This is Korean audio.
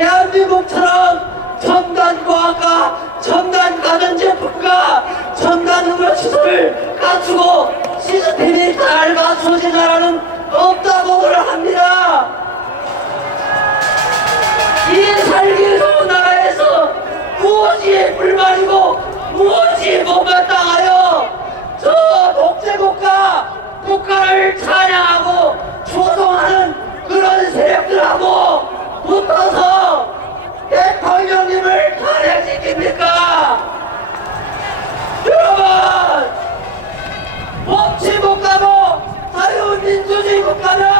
대한민국처럼 첨단과학과 첨단 가전제품과 첨단 의료 취소를 갖추고 মুক্তিযোদ্ধারা